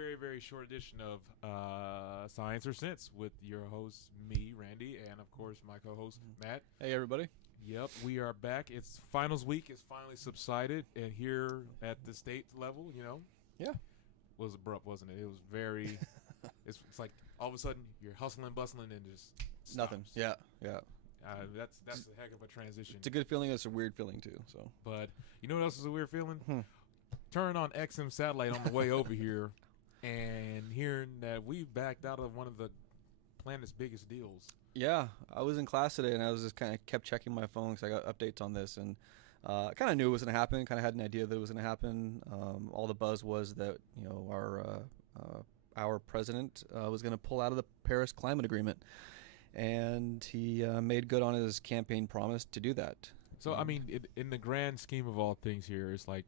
very, very short edition of Science or Sense with your host, me, Randy, and of course my co-host, Matt. Hey, everybody. Yep, we are back. It's finals week. It's finally subsided, and here at the state level, Yeah. was abrupt, wasn't it? It was very. it's like all of a sudden you're hustling, bustling, and just stops. Nothing. Yeah. That's a heck of a transition. It's a good feeling. It's a weird feeling too. So. But you know what else is a weird feeling? Turn on XM satellite on the way over here, and hearing that we've backed out of one of the planet's biggest deals. Yeah, I was in class today, and I was just kind of kept checking my phone because I got updates on this, and kind of knew it was going to happen. Kind of had an idea that it was going to happen. All the buzz was that our president was going to pull out of the Paris Climate Agreement, and he made good on his campaign promise to do that. So I mean, in the grand scheme of all things here, it's like,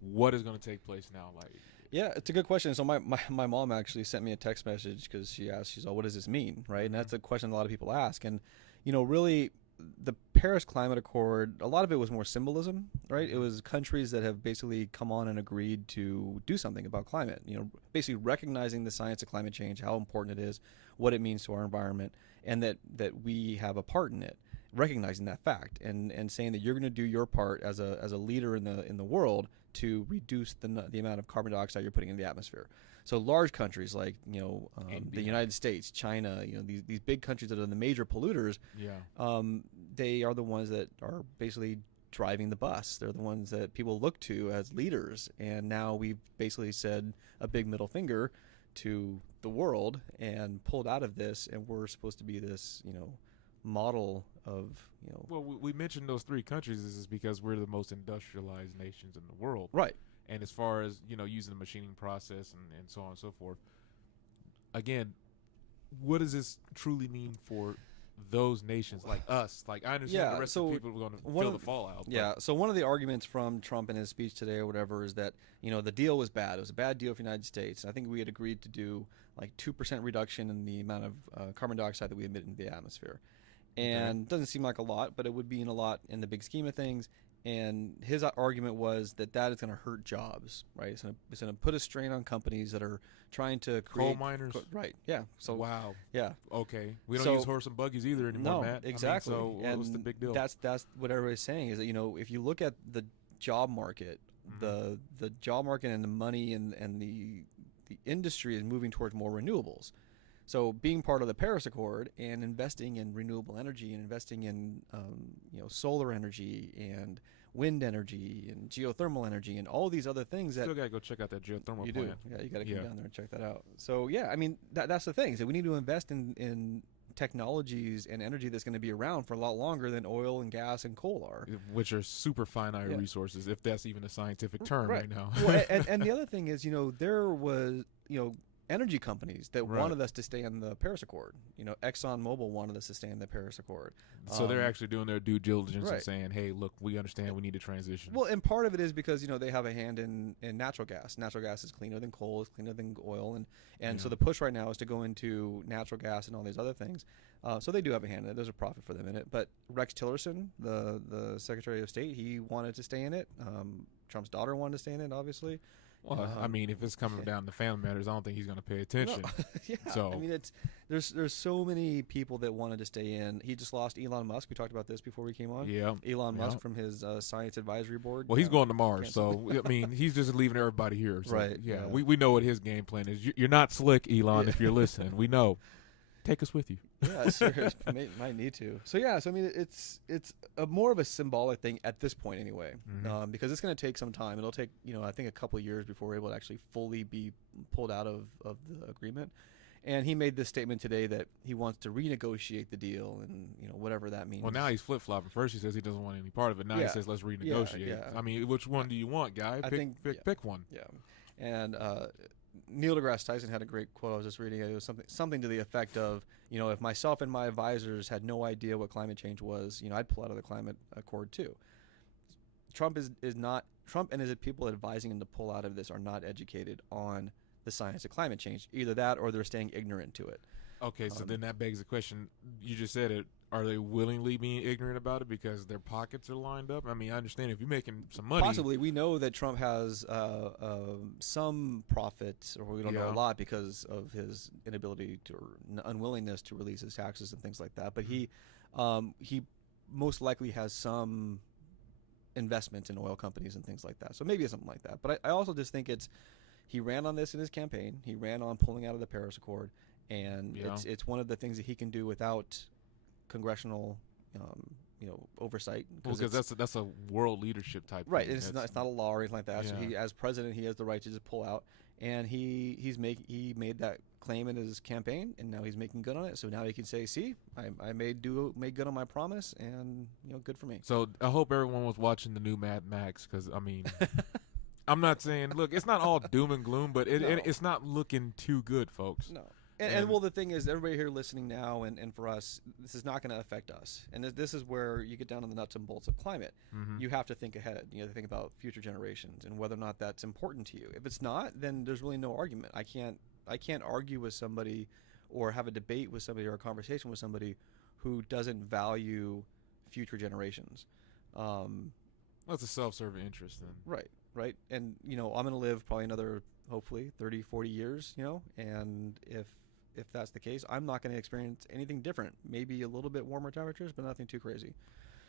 what is going to take place now? Like, yeah, it's a good question. So my mom actually sent me a text message because she asked, she's like, what does this mean, right? And that's a question a lot of people ask. And, really, the Paris Climate Accord, a lot of it was more symbolism, right? It was countries that have basically come on and agreed to do something about climate, basically recognizing the science of climate change, how important it is, what it means to our environment, and that we have a part in it. Recognizing that fact and saying that you're going to do your part as a leader in the world to reduce the amount of carbon dioxide you're putting in the atmosphere. So large countries like the United States, China, these big countries that are the major polluters, they are the ones that are basically driving the bus. They're the ones that people look to as leaders. And now we've basically said a big middle finger to the world and pulled out of this, and we're supposed to be this model of Well, we mentioned those three countries is because we're the most industrialized nations in the world, right. And as far as using the machining process and so on and so forth, again, what does this truly mean for those nations like us? Like, I understand the rest of the people are going to feel the fallout. Yeah. So one of the arguments from Trump in his speech today or whatever is that the deal was bad. It was a bad deal for the United States. I think we had agreed to do like 2% reduction in the amount of carbon dioxide that we emit into the atmosphere. And it doesn't seem like a lot, but it would be in a lot in the big scheme of things. And his argument was that is going to hurt jobs, right? It's going to put a strain on companies that are trying to create coal miners, right? Yeah. So wow. Yeah. Okay. We don't use horse and buggies either anymore, No, Matt. exactly. I mean, so what's the big deal? That's what everybody's saying is that if you look at the job market, the job market and the money and the industry is moving towards more renewables. So being part of the Paris Accord and investing in renewable energy and investing in solar energy and wind energy and geothermal energy and all these other things Still gotta go check out that geothermal you plant. do. Yeah, you gotta come down there and check that out. So yeah, I mean that's the thing is that we need to invest in technologies and energy that's going to be around for a lot longer than oil and gas and coal are, which are super finite resources, if that's even a scientific term right now. Well, and the other thing is there was energy companies that wanted us to stay in the Paris Accord. ExxonMobil wanted us to stay in the Paris Accord. So they're actually doing their due diligence and saying, hey, look, we understand we need to transition. Well, and part of it is because, they have a hand in natural gas. Natural gas is cleaner than coal, is cleaner than oil. And so the push right now is to go into natural gas and all these other things. So they do have a hand in it. There's a profit for them in it. But Rex Tillerson, the Secretary of State, he wanted to stay in it. Trump's daughter wanted to stay in it, obviously. Well, I mean, if it's coming down to family matters, I don't think he's going to pay attention. No. Yeah, so I mean, there's so many people that wanted to stay in. He just lost Elon Musk. We talked about this before we came on. Yeah, Elon Musk from his science advisory board. Well, he's going to Mars, so I mean, he's just leaving everybody here. So, right. Yeah, we know what his game plan is. You're not slick, Elon. If you're listening, we know. Take us with you. Yeah, serious. might need to. So yeah, I mean, it's more of a symbolic thing at this point, anyway, because it's going to take some time. It'll take I think a couple of years before we're able to actually fully be pulled out of the agreement. And he made this statement today that he wants to renegotiate the deal, and whatever that means. Well, now he's flip flopping. First he says he doesn't want any part of it. Now he says let's renegotiate. Yeah. I mean, which one do you want, guy? Pick one. Yeah, and Neil deGrasse Tyson had a great quote I was just reading. It was something to the effect of, if myself and my advisors had no idea what climate change was, I'd pull out of the climate accord too. Trump and his people advising him to pull out of this are not educated on the science of climate change. Either that or they're staying ignorant to it. Okay, so then that begs the question. You just said it. Are they willingly being ignorant about it because their pockets are lined up? I mean, I understand if you're making some money. Possibly. We know that Trump has some profit, or we don't know a lot because of his inability to, or unwillingness to release his taxes and things like that. But he most likely has some investments in oil companies and things like that. So maybe it's something like that. But I also just think he ran on this in his campaign. He ran on pulling out of the Paris Accord, and it's one of the things that he can do without congressional oversight, because that's a world leadership type right thing. It's not a law or anything like that. So he, as president, he has the right to just pull out, and he made that claim in his campaign, and now he's making good on it. So now he can say, see, I made good on my promise, and good for me. So I hope everyone was watching the new Mad Max, because I mean I'm not saying, look, it's not all doom and gloom, but it's not looking too good, folks. No. And well, the thing is, everybody here listening now, and for us, this is not going to affect us. And this is where you get down to the nuts and bolts of climate. Mm-hmm. You have to think ahead. You have to think about future generations and whether or not that's important to you. If it's not, then there's really no argument. I can't argue with somebody or have a debate with somebody or a conversation with somebody who doesn't value future generations. That's a self-serving interest then. Right. And, I'm going to live probably another, hopefully, 30, 40 years, and if that's the case, I'm not going to experience anything different. Maybe a little bit warmer temperatures, but nothing too crazy.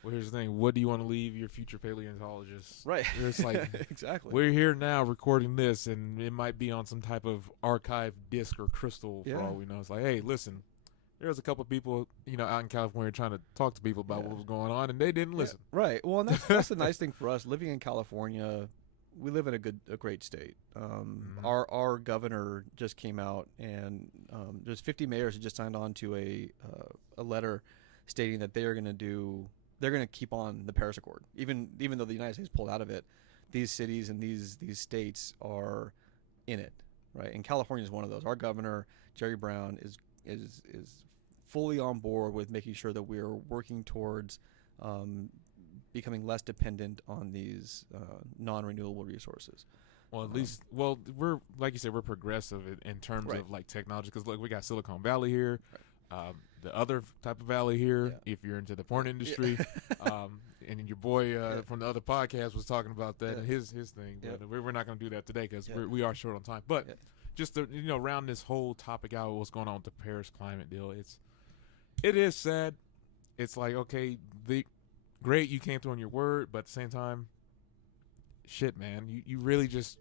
Well, here's the thing. What do you want to leave your future paleontologists? Right. It's like, exactly. We're here now recording this, and it might be on some type of archive disc or crystal for all we know. It's like, hey, listen, there's a couple of people, out in California trying to talk to people about what was going on, and they didn't listen. Right. Well, and that's the nice thing for us. Living in California, we live in a great state. Our governor just came out, and there's 50 mayors who just signed on to a letter stating that they're going to keep on the Paris Accord, even though the United States pulled out of it. These cities and these states are in it, right? And California is one of those. Our governor, Jerry Brown, is fully on board with making sure that we're working towards becoming less dependent on these non-renewable resources. Well, at least, we're, like you said, we're progressive in terms of like technology, because look, we got Silicon Valley here, the other type of valley here, if you're into the porn industry, and your boy from the other podcast was talking about that and his thing, but we're not going to do that today because we are short on time. But just to round this whole topic out, what's going on with the Paris climate deal, it is sad. It's like, okay, great, you came through on your word, but at the same time, shit, man, you really just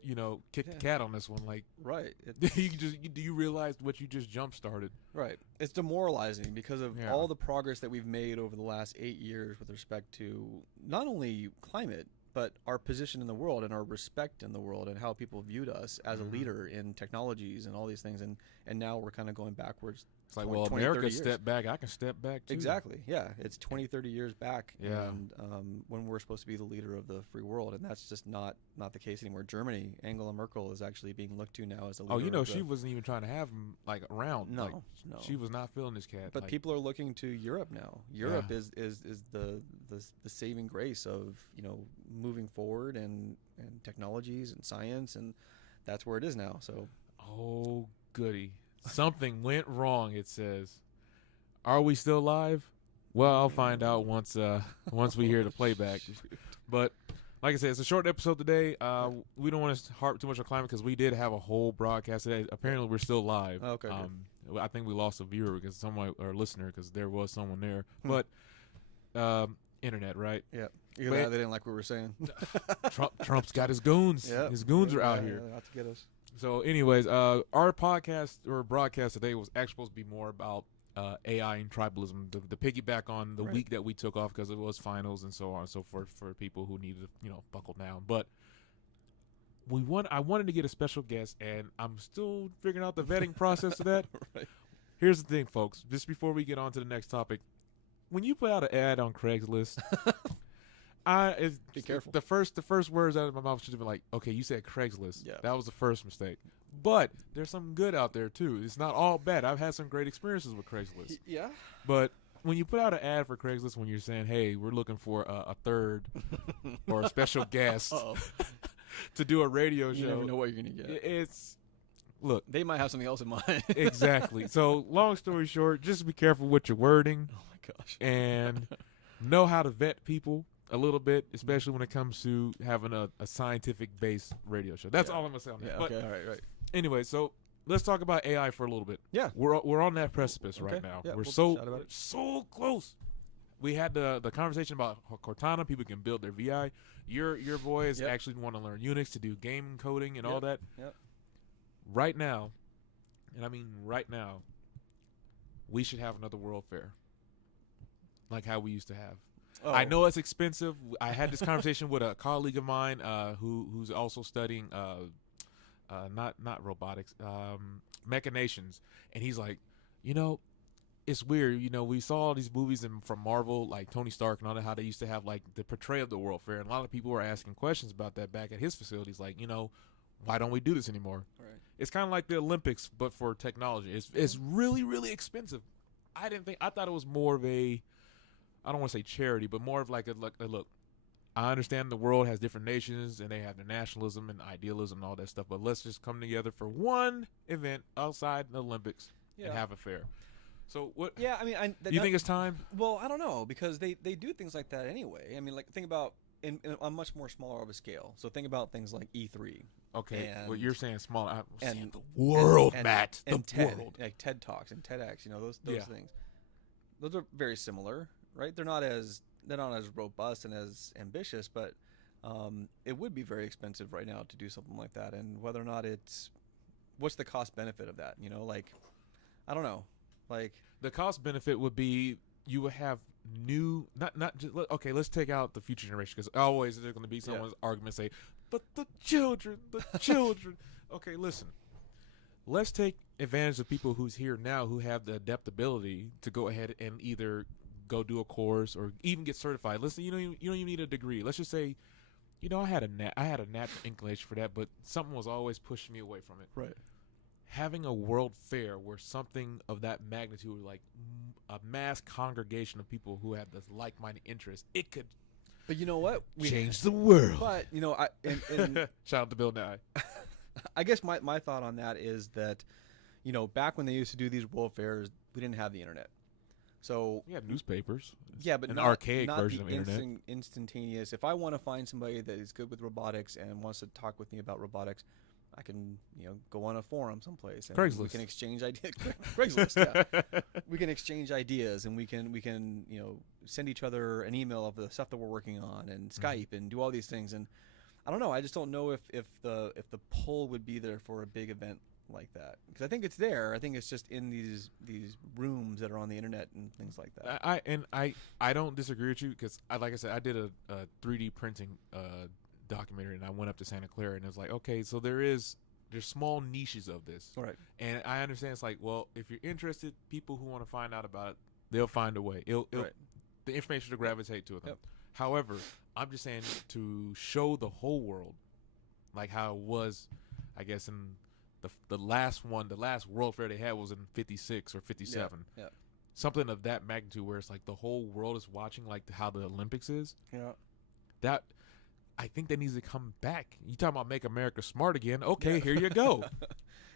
kicked the cat on this one. Like, right? Do you realize what you just jump started? Right. It's demoralizing because of all the progress that we've made over the last 8 years with respect to not only climate, but our position in the world and our respect in the world and how people viewed us as a leader in technologies and all these things. And now we're kind of going backwards. It's like, well, America stepped back. I can step back too. Exactly. Yeah. It's 20, 30 years back. Yeah. And when we're supposed to be the leader of the free world. And that's just not the case anymore. Germany, Angela Merkel is actually being looked to now as a leader. She wasn't even trying to have him around. No, like, no. She was not feeling this cat. But people are looking to Europe now. Europe is the saving grace of, moving forward and technologies and science, and that's where it is now. So, oh goody, something went wrong. It says, "Are we still live?" Well, I'll find out once we hear the playback. But like I said, it's a short episode today. We don't want to harp too much on climate because we did have a whole broadcast today. Apparently, we're still live. Okay. I think we lost a viewer because or listener because there was someone there, but internet, right? Yeah. They didn't like what we were saying. Trump's got his goons. Yep. His goons are out here. Out to get us. So, anyways, our podcast or broadcast today was actually supposed to be more about AI and tribalism, the piggyback on the week that we took off because it was finals and so on and so forth for people who needed to, buckle down. But I wanted to get a special guest, and I'm still figuring out the vetting process of that. Right. Here's the thing, folks. Just before we get on to the next topic, when you put out an ad on Craigslist, be careful. The first words out of my mouth should have been like, okay, you said Craigslist. Yeah. That was the first mistake. But there's some good out there too. It's not all bad. I've had some great experiences with Craigslist. Yeah. But when you put out an ad for Craigslist, when you're saying, hey, we're looking for a third or a special guest to do a radio show. You never know what you're going to get. look, they might have something else in mind. exactly. So, long story short, just be careful with your wording. Oh my gosh. And know how to vet people a little bit, especially when it comes to having a scientific based radio show. That's all I'm gonna say on that. Yeah. Okay. All right. Right. Anyway, so let's talk about AI for a little bit. Yeah. We're on that precipice right now. Yeah, we're we'll so close. We had the conversation about Cortana. People can build their VI. Your boys actually want to learn Unix to do game coding and all that. Yep. Right now, and I mean right now, we should have another World Fair, like how we used to have. Oh. I know it's expensive. I had this conversation with a colleague of mine who's also studying not robotics, machinations, and he's like, it's weird. We saw all these movies from Marvel, like Tony Stark and all that, how they used to have like the portrayal of the World Fair, and a lot of people were asking questions about that back at his facilities, like, why don't we do this anymore? Right. It's kind of like the Olympics, but for technology. It's really, really expensive. I thought it was more of a, I don't want to say charity, but more of like a look. I understand the world has different nations and they have their nationalism and idealism and all that stuff, but let's just come together for one event outside the Olympics and have a fair. So what? Yeah, I mean, you think it's time? Well, I don't know, because they do things like that anyway. I mean, like, think about in a much more smaller of a scale. So think about things like E3. Okay, and, well, you're saying small. I'm and saying the world, Matt. And the TED, world, like TED Talks and TEDx. Those things. Those are very similar, right? They're not as robust and as ambitious, but it would be very expensive right now to do something like that. And whether or not what's the cost benefit of that? Like, I don't know. Like, the cost benefit would be you would have new, not just, okay, let's take out the future generation, because always there's going to be someone's argument say, but the children. Okay, listen, let's take advantage of people who's here now who have the adaptability to go ahead and either go do a course or even get certified. Listen, you don't even need a degree. Let's just say, I had a natural inclination for that, but something was always pushing me away from it. Right. Having a world fair where something of that magnitude, like a mass congregation of people who have this like-minded interest, it could. But you know what? Change the world. But Shout out to Bill Nye. I guess my thought on that is that, back when they used to do these world fairs, we didn't have the internet. So we have newspapers. Yeah, but an not, archaic not version the of internet. Instantaneous. If I want to find somebody that is good with robotics and wants to talk with me about robotics, I can, go on a forum someplace and Craigslist. we can exchange ideas. Craigslist, yeah. We can exchange ideas and we can send each other an email of the stuff that we're working on and Skype and do all these things. And I don't know. I just don't know if the pull would be there for a big event like that, because I think it's there. I think it's just in these rooms that are on the internet and things like that. I don't disagree with you, because like I said, I did a 3D printing documentary, and I went up to Santa Clara, and it was like, okay, so there's small niches of this, right? And I understand it's like, well, if you're interested, people who want to find out about it, they'll find a way. Right. The information will gravitate to them. Yep. However, I'm just saying to show the whole world, like how it was, I guess in the last World Fair they had was in 56 or 57. Yeah. Something of that magnitude where it's like the whole world is watching, like how the Olympics is. Yeah. That, I think that needs to come back. You talking about make America smart again? Okay, here you go.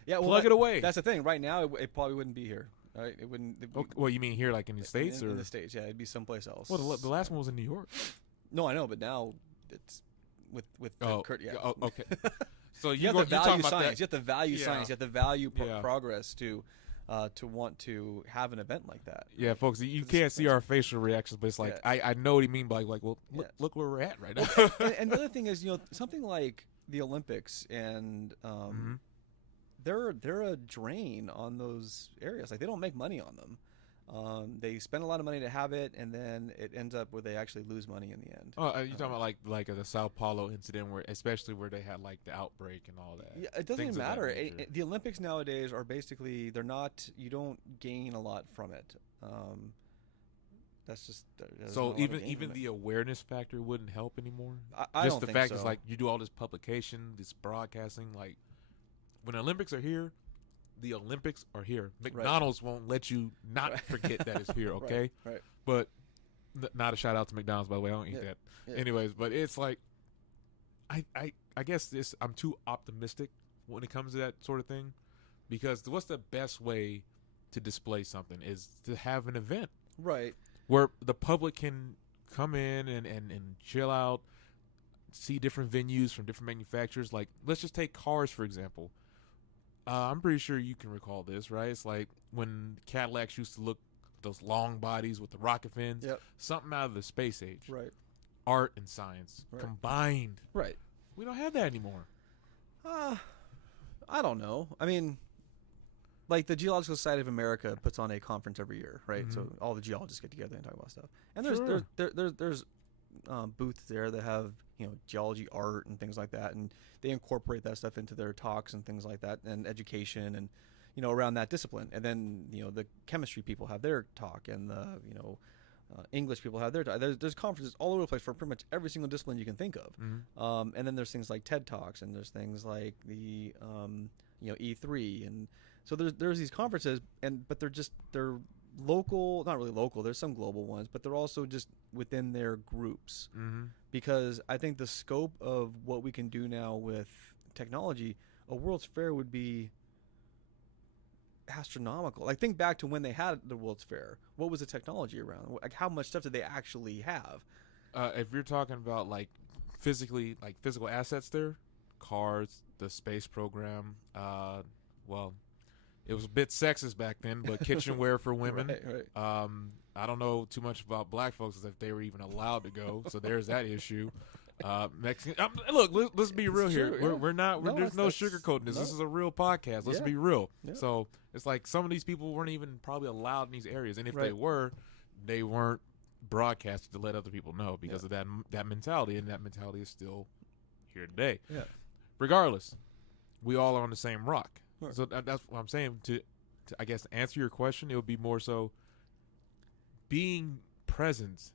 Yeah, plug it away. That's the thing. Right now, it probably wouldn't be here. Right? It wouldn't. Okay, well, you mean here, like in the States, or in the States? Yeah, it'd be someplace else. Well, the last one was in New York. No, I know, but now it's with Kurt. Yeah. Oh, okay. So you have to value science. You have to value science. You have to value progress to want to have an event like that. Yeah, folks, you can't see our facial reactions, but it's like I know what you mean by like, well, look where we're at right now. And the other thing is, something like the Olympics and they're a drain on those areas. Like, they don't make money on them. They spend a lot of money to have it, and then it ends up where they actually lose money in the end. Oh, you're talking about like the Sao Paulo incident, where especially where they had like the outbreak and all that. Yeah, it doesn't even matter. The Olympics nowadays are basically, you don't gain a lot from it. That's just so even the awareness factor wouldn't help anymore. I just don't the think fact so. is, like, you do all this publication, this broadcasting. Like, when the Olympics are here, the Olympics are here. McDonald's won't let you not forget that it's here, okay? Right. But not a shout out to McDonald's, by the way. I don't eat that. Yeah. Anyways, but it's like, I guess I'm too optimistic when it comes to that sort of thing. Because what's the best way to display something is to have an event. Right. Where the public can come in and chill out, see different venues from different manufacturers. Like, let's just take cars, for example. I'm pretty sure you can recall this, right? It's like when Cadillacs used to look those long bodies with the rocket fins. Yep. Something out of the space age. Right. Art and science combined. Right. We don't have that anymore. I don't know. I mean, like the Geological Society of America puts on a conference every year, right? Mm-hmm. So all the geologists get together and talk about stuff. And there's booths there that have, you know, geology art and things like that, and they incorporate that stuff into their talks and things like that, and education and, you know, around that discipline. And then, you know, the chemistry people have their talk, and the, you know, English people have their talk. There's conferences all over the place for pretty much every single discipline you can think of. Mm-hmm. And then there's things like TED Talks, and there's things like the you know, E3, and so there's these conferences, but they're local, not really local. There's some global ones, but they're also just within their groups. Mm-hmm. Because I think the scope of what we can do now with technology, a World's Fair would be astronomical. Like, think back to when they had the World's Fair. What was the technology around? Like, how much stuff did they actually have? If you're talking about like physical assets, there, cars, the space program. Well, it was a bit sexist back then, but kitchenware for women. Right. I don't know too much about black folks as if they were even allowed to go. So there's that issue. Mexican. Look, let's be real here. Yeah. We're not. There's no sugarcoating this. No. This is a real podcast. Let's be real. Yeah. So it's like some of these people weren't even probably allowed in these areas, and if they were, they weren't broadcasted to let other people know because of that mentality, and that mentality is still here today. Yeah. Regardless, we all are on the same rock. Right. So that's what I'm saying. To I guess answer your question, it would be more so being present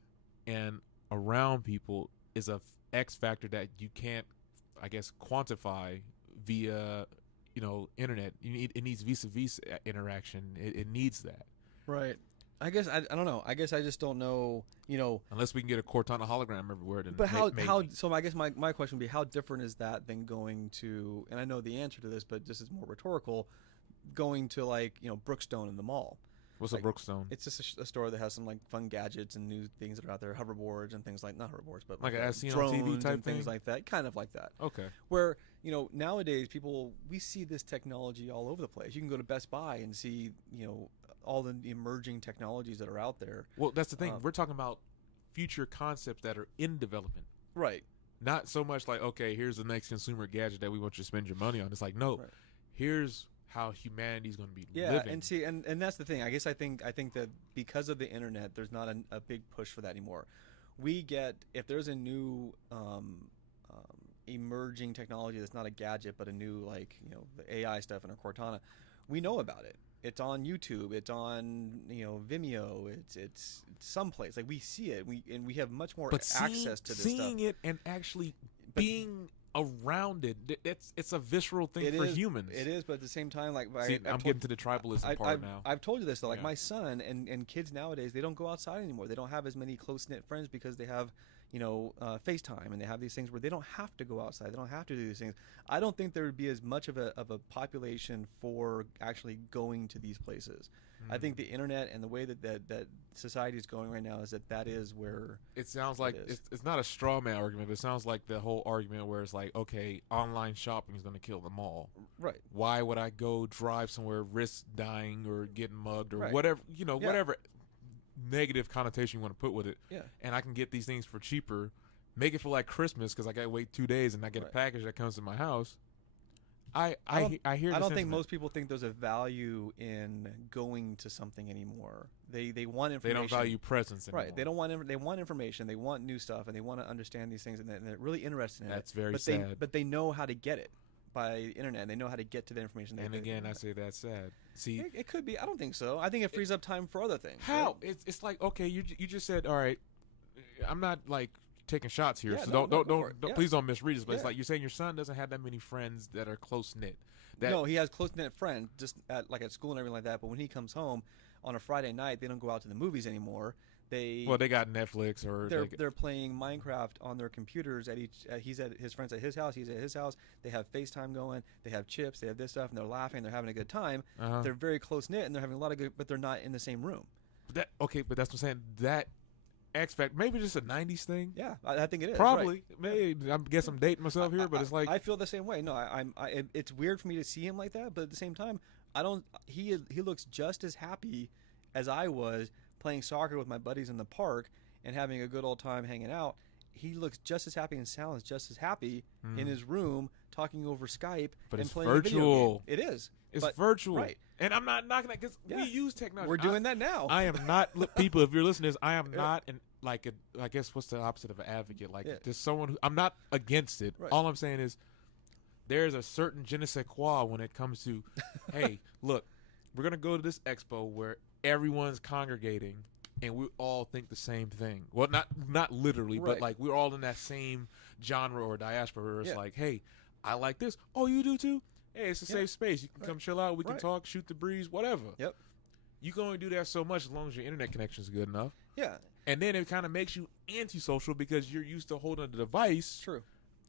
and around people is a X factor that you can't, I guess, quantify via, you know, internet. It needs vis-a-vis interaction. It needs that. Right. I guess I don't know. I guess I just don't know. You know, unless we can get a Cortana hologram everywhere. Then but how? So I guess my question would be, how different is that than going to? And I know the answer to this, but this is more rhetorical. Going to, like, you know, Brookstone in the mall. What's like, a Brookstone? It's just a store that has some like fun gadgets and new things that are out there, hoverboards and things like, not hoverboards, but like a drones on TV type and things like that, kind of like that. Okay. Where, you know, nowadays we see this technology all over the place. You can go to Best Buy and see, you know, all the emerging technologies that are out there. Well, that's the thing. We're talking about future concepts that are in development. Right. Not so much like, okay, here's the next consumer gadget that we want you to spend your money on. It's like, no, here's how humanity's going to be living. And see, and that's the thing. I guess I think that because of the internet, there's not a big push for that anymore. We get, if there's a new emerging technology that's not a gadget but a new, like, you know, the AI stuff in our Cortana, we know about it. It's on YouTube. It's on, you know, Vimeo. It's someplace. Like, we see it. We have much more access to this stuff. Seeing it and actually being around it, it's a visceral thing for humans. It is, but at the same time, like, I'm getting to the tribalism part now. I've told you this though. Like, my son and kids nowadays, they don't go outside anymore. They don't have as many close knit friends because they have, you know, FaceTime, and they have these things where they don't have to go outside. They don't have to do these things. I don't think there would be as much of a population for actually going to these places. I think the internet and the way that society is going right now is that is where it sounds like it's not a straw man argument, but it sounds like the whole argument where it's like, okay, online shopping is going to kill them all. Right. Why would I go drive somewhere, risk dying or getting mugged or whatever, you know, whatever negative connotation you want to put with it. Yeah. And I can get these things for cheaper, make it feel like Christmas because I got to wait 2 days and I get a package that comes to my house. I hear. I don't think most people think there's a value in going to something anymore. They want information. They don't value presence anymore. Right. They don't want. They want information. They want new stuff, and they want to understand these things, and they're really interested in it. That's very sad. But they know how to get it by the internet. And they know how to get to the information. And again, I say that's sad. See, it could be. I don't think so. I think it frees up time for other things. How? Right? It's like, okay, you just said, all right. I'm not like taking shots here, so don't please don't misread this. But it's like you're saying your son doesn't have that many friends that are close knit. No, he has close knit friends just at school and everything like that. But when he comes home on a Friday night, they don't go out to the movies anymore. They got Netflix, or they're playing Minecraft on their computers at each. He's at his friend's at his house. He's at his house. They have FaceTime going. They have chips. They have this stuff, and they're laughing. They're having a good time. They're very close knit, and they're having a lot of good. But they're not in the same room. But that's what I'm saying. That X Factor, maybe just a '90s thing. Yeah, I think it is. Probably. Right. Maybe. I guess I'm dating myself here, but it's like I feel the same way. No, it's weird for me to see him like that, but at the same time, I don't. He looks just as happy as I was playing soccer with my buddies in the park and having a good old time hanging out. He looks just as happy and sounds just as happy in his room talking over Skype and playing virtual. A video game. It is. It's virtual. Right. And I'm not knocking that because we use technology. We're doing that now. I am not, people, if you're listening, I am not I guess what's the opposite of an advocate? Like just someone who, I'm not against it. Right. All I'm saying is there's a certain je ne sais quoi when it comes to, hey, look, we're going to go to this expo where everyone's congregating and we all think the same thing. Well, not literally, but like we're all in that same genre or diaspora where it's like, hey, I like this. Oh, you do too? Hey, it's a safe space. You can come chill out. We can talk, shoot the breeze, whatever. Yep. You can only do that so much as long as your internet connection is good enough. Yeah. And then it kind of makes you antisocial because you're used to holding a device. True.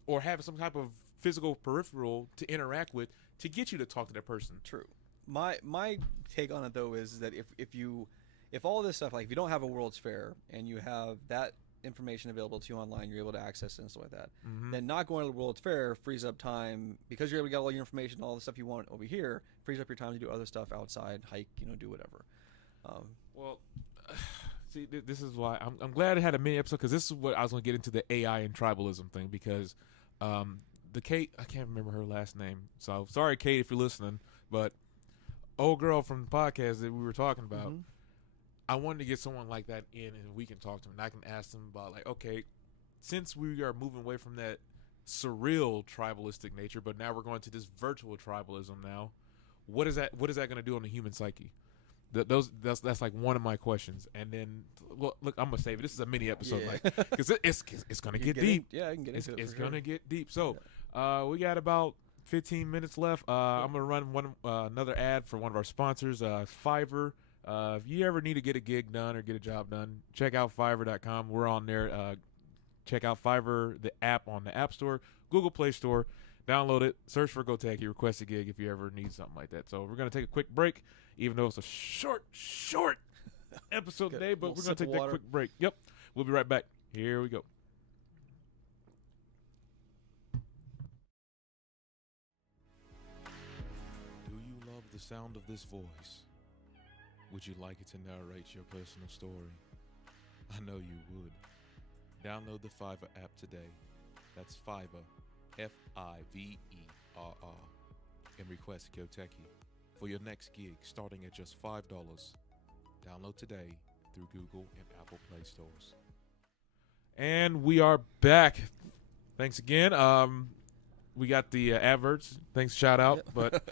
Or having some type of physical peripheral to interact with to get you to talk to that person. True. My take on it though is that if all this stuff, like if you don't have a World's Fair and you have that information available to you online, you're able to access it and stuff like that, then not going to the World's Fair frees up time because you're able to get all your information, all the stuff you want over here, frees up your time to do other stuff outside, hike, do whatever. Well, see, this is why I'm glad I had a mini episode, because this is what I was going to get into, the AI and tribalism thing, because the Kate, I can't remember her last name, so sorry Kate if you're listening, but old girl from the podcast that we were talking about, I wanted to get someone like that in and we can talk to them and I can ask them about, like, okay, since we are moving away from that surreal tribalistic nature, but now we're going to this virtual tribalism now, what is that going to do on the human psyche? That's like one of my questions. And then, well, look, I'm gonna save it. This is a mini episode, because it's gonna get deep. I can get into it. It's gonna get deep. So, we got about 15 minutes left. I'm gonna run another ad for one of our sponsors, Fiverr. If you ever need to get a gig done or get a job done, check out Fiverr.com. We're on there. Check out Fiverr, the app on the App Store, Google Play Store. Download it. Search for GoTechie. Request a gig if you ever need something like that. So we're going to take a quick break, even though it's a short episode today, but we're going to take that quick break. Yep. We'll be right back. Here we go. Do you love the sound of this voice? Would you like it to narrate your personal story? I know you would. Download the Fiverr app today. That's Fiverr, Fiverr, and request GoTechie for your next gig, starting at just $5. Download today through Google and Apple Play stores. And we are back. Thanks again. We got the adverts. Thanks, shout out. But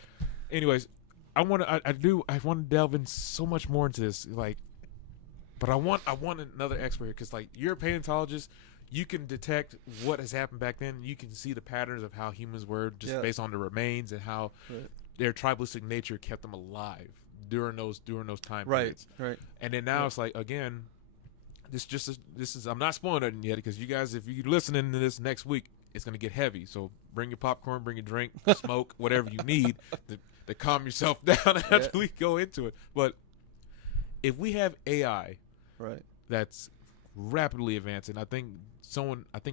anyways, I want to delve in so much more into this, like, but I want another expert here, because like you're a paleontologist, you can detect what has happened back then. You can see the patterns of how humans were just based on the remains and how their tribalistic nature kept them alive during those time periods. Right. And then now it's like, again, this is I'm not spoiling it yet, because you guys, if you're listening to this next week, it's gonna get heavy. So bring your popcorn, bring your drink, smoke, whatever you need to calm yourself down after we go into it. But if we have AI, that's rapidly advancing, I think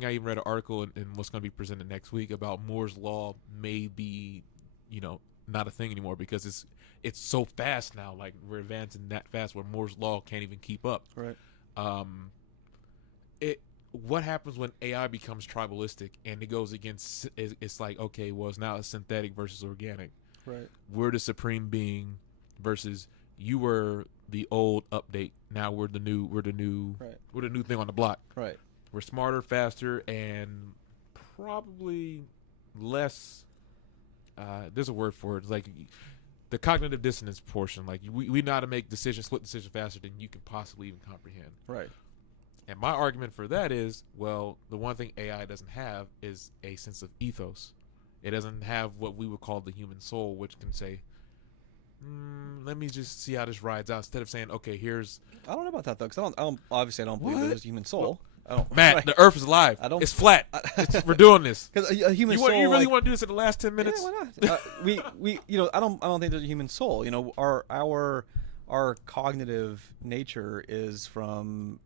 I even read an article in what's going to be presented next week about Moore's law may be, not a thing anymore, because it's so fast now. Like, we're advancing that fast where Moore's law can't even keep up. Right. What happens when AI becomes tribalistic and it goes against? It's like, okay, well, it's now synthetic versus organic. Right. We're the supreme being versus you were the old update. Now we're the new thing on the block. Right. We're smarter, faster, and probably less. There's a word for it. It's like the cognitive dissonance portion. Like we know how to make split decisions faster than you can possibly even comprehend. Right. And my argument for that is, well, the one thing AI doesn't have is a sense of ethos. It doesn't have what we would call the human soul, which can say, let me just see how this rides out, instead of saying, okay, here's. I don't know about that though, because obviously I don't believe there's a human soul. I don't, Matt, right. the Earth is alive. It's flat. We're doing this. Because a human soul. You really want to do this in the last 10 minutes? Yeah, why not? we I don't think there's a human soul. Our cognitive nature is from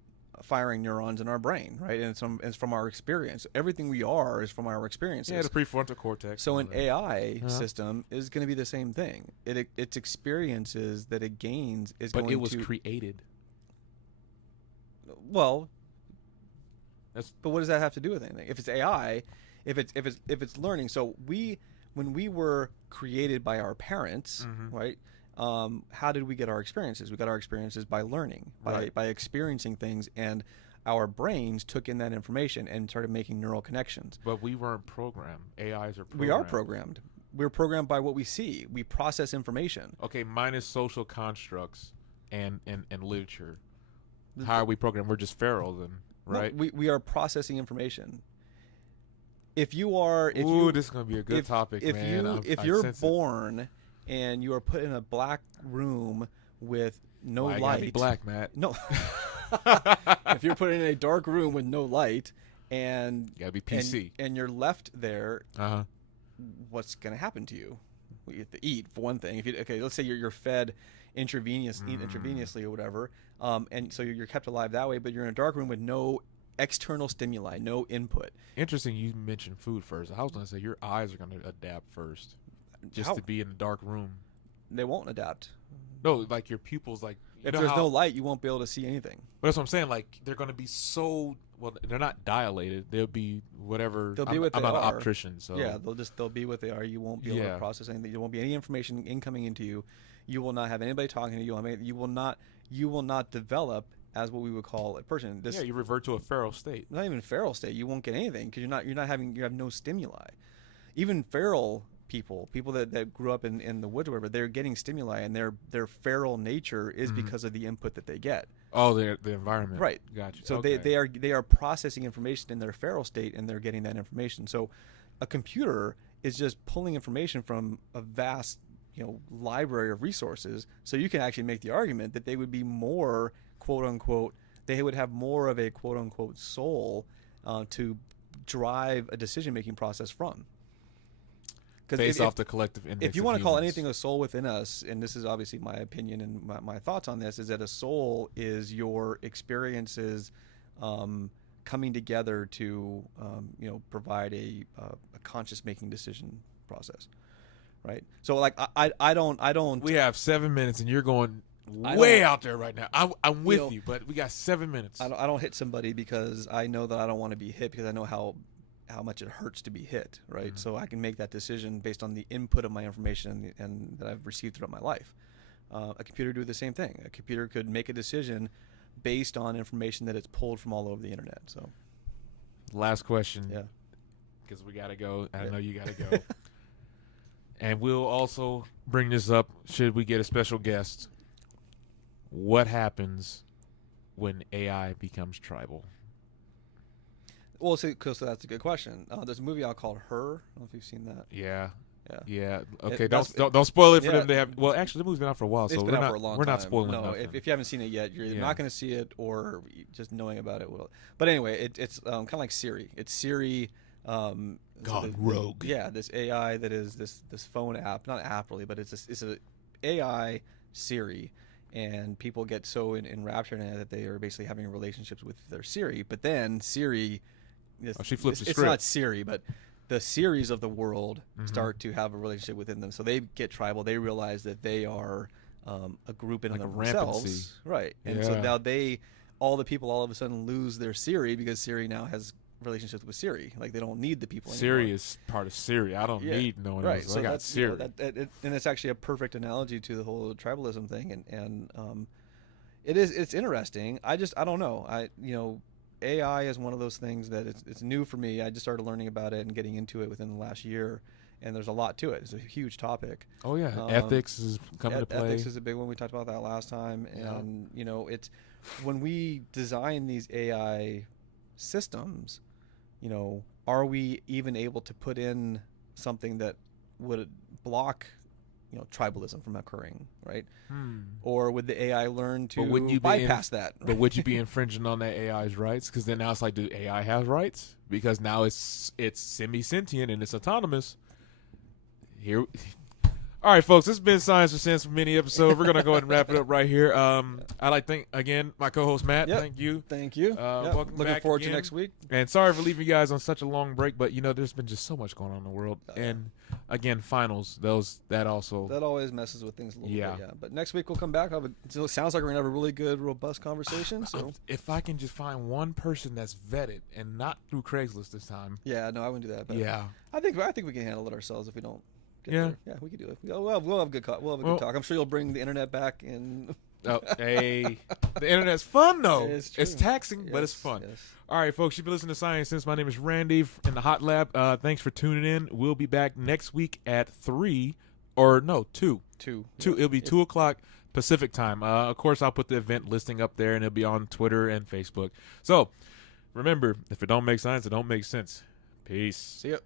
firing neurons in our brain, right? And it's from our experience. Everything we are is from our experiences. Yeah, the prefrontal cortex. So an AI system is going to be the same thing. Its experiences that it gains is going to. But it was created. Well. But what does that have to do with anything? If it's AI, if it's learning, so when we were created by our parents, right? How did we get our experiences? We got our experiences by learning, by experiencing things, and our brains took in that information and started making neural connections. But we weren't programmed. AIs are programmed. We are programmed. We're programmed by what we see. We process information. Okay, minus social constructs and literature. How are we programmed? We're just feral then. Right, no, we are processing information. If you are, this is gonna be a good topic, man. If you're born and you are put in a black room with no light, gotta be black, Matt. No, if you're put in a dark room with no light and you gotta be PC, and you're left there, what's gonna happen to you? You have to eat for one thing. Let's say you're fed intravenously or whatever. And so you're kept alive that way, but you're in a dark room with no external stimuli, no input. Interesting you mentioned food first. I was going to say your eyes are going to adapt first to be in a dark room. They won't adapt. No, like your pupils, like... If there's no light, you won't be able to see anything. But that's what I'm saying. Like, they're going to be so... Well, they're not dilated. They'll be whatever... They'll be what they are. I'm not an optician, so... Yeah, they'll be what they are. You won't be able to process anything. There won't be any information incoming into you. You will not have anybody talking to you. You will not develop as what we would call a person. You revert to a feral state. Not even feral state. You won't get anything because you have no stimuli. Even feral people that grew up in the woods or whatever, they're getting stimuli, and their feral nature is because of the input that they get. Oh, the environment. Right. Gotcha. So they are processing information in their feral state, and they're getting that information. So a computer is just pulling information from a vast library of resources, so you can actually make the argument that they would be more quote unquote, they would have more of a quote unquote soul to drive a decision making process from. Based off the collective index. If you want to call anything a soul within us, and this is obviously my opinion and my thoughts on this, is that a soul is your experiences coming together to provide a conscious making decision process. Right. So like I don't. We have 7 minutes, and you're going way out there right now. I'm with you, but we got 7 minutes. I don't hit somebody because I know that I don't want to be hit, because I know how much it hurts to be hit. Right. So I can make that decision based on the input of my information and that I've received throughout my life. A computer do the same thing. A computer could make a decision based on information that it's pulled from all over the internet. So. Last question. Yeah. Because we gotta go. I know you gotta go. And we'll also bring this up should we get a special guest. What happens when AI becomes tribal? Well, so that's a good question. There's a movie out called Her. I don't know if you've seen that. Yeah. Okay, don't spoil it for them to have. Well, actually, the movie's been out for a while, so we're not spoiling nothing. No, if you haven't seen it yet, you're not going to see it, or just knowing about it will. But anyway, it's kind of like Siri. It's Siri. Gone rogue. Yeah, this AI that is this phone app, not app really, but it's a AI Siri, and people get so enraptured in it that they are basically having relationships with their Siri. But then Siri, she flips the script. It's not Siri, but the Siris of the world start to have a relationship within them. So they get tribal. They realize that they are a group in and of themselves, right? And so now all the people all of a sudden lose their Siri, because Siri now has relationships with Siri. Like, they don't need the people anymore. Siri is part of Siri. I don't need no one else. So I got Siri. And it's actually a perfect analogy to the whole tribalism thing. And it's interesting. I don't know. AI is one of those things that it's new for me. I just started learning about it and getting into it within the last year. And there's a lot to it. It's a huge topic. Oh, yeah. Ethics is coming to play. Ethics is a big one. We talked about that last time. And, it's when we design these AI systems, are we even able to put in something that would block, tribalism from occurring, right? Or would the AI learn to bypass that? Right? But would you be infringing on that AI's rights? Because then now it's like, do AI have rights? Because now it's semi-sentient and it's autonomous. Here. All right, folks, this has been Science for Sense mini episode. We're going to go ahead and wrap it up right here. I'd like to thank, again, my co-host, Matt. Yep. Thank you. Thank you. Welcome Looking back forward again. to next week. And sorry for leaving you guys on such a long break, but, there's been just so much going on in the world. And, again, finals, that always messes with things a little bit, yeah. But next week we'll come back. It sounds like we're going to have a really good, robust conversation. So if I can just find one person that's vetted and not through Craigslist this time. Yeah, no, I wouldn't do that. But yeah. I think we can handle it ourselves if we don't. Yeah, we can do it. We'll have a good talk. Good talk. I'm sure you'll bring the internet back and. Oh, hey, the internet's fun though. It's taxing, yes, but it's fun. Yes. All right, folks, you've been listening to Science Sense. My name is Randy in the Hot Lab. Thanks for tuning in. We'll be back next week at 2. 2. It'll be 2:00 Pacific time. Of course, I'll put the event listing up there, and it'll be on Twitter and Facebook. So remember, if it don't make science, it don't make sense. Peace. See ya.